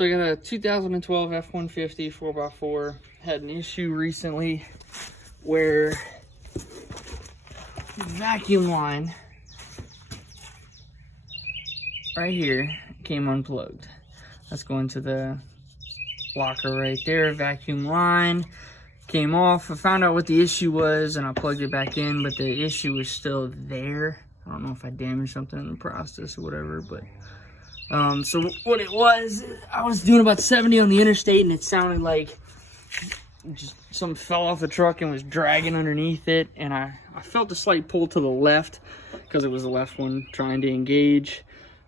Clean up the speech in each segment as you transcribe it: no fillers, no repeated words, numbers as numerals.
So I got a 2012 F150 4x4. Had an issue recently where the vacuum line right here came unplugged. Let's go into the locker right there. Vacuum line came off. I found out what the issue was and I plugged it back in, but the issue was still there. I don't know if I damaged something in the process or whatever, but so what it was, I was doing about 70 on the interstate and it sounded like just something fell off the truck and was dragging underneath it, and I felt a slight pull to the left because it was the left one trying to engage,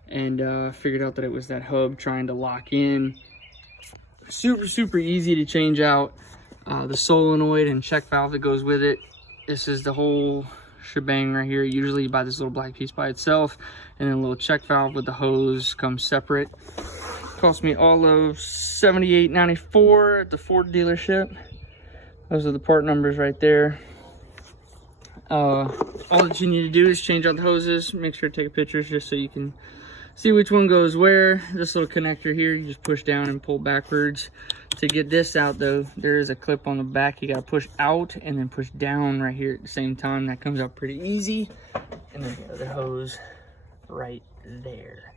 and figured out that it was that hub trying to lock in. Super easy to change out the solenoid and check valve that goes with it. This is the whole shebang right here. Usually you buy this little black piece by itself, and then a little check valve with the hose comes separate. Cost me all of $78.94 at the Ford dealership. Those are the part numbers right there. All that you need to do is change out the hoses. Make sure to take pictures just so you can see which one goes where. This little connector here, you just push down and pull backwards. To get this out though, there is a clip on the back. You gotta push out and then push down right here at the same time. That comes out pretty easy. And then the other hose right there.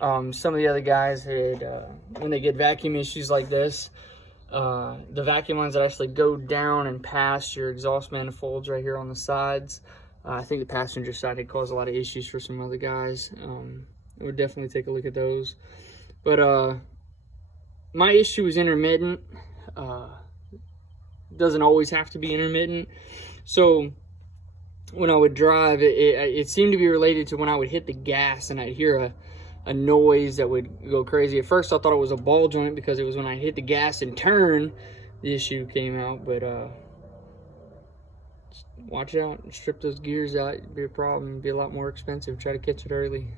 Some of the other guys had, when they get vacuum issues like this, the vacuum lines that actually go down and past your exhaust manifolds right here on the sides. I think the passenger side had caused a lot of issues for some other guys. I would definitely take a look at those. But my issue is intermittent. Doesn't always have to be intermittent. So when I would drive, it seemed to be related to when I would hit the gas and I'd hear a noise that would go crazy. At first I thought it was a ball joint because it was when I hit the gas and turn, the issue came out. But watch out, strip those gears out. It'd be a problem, it'd be a lot more expensive. Try to catch it early.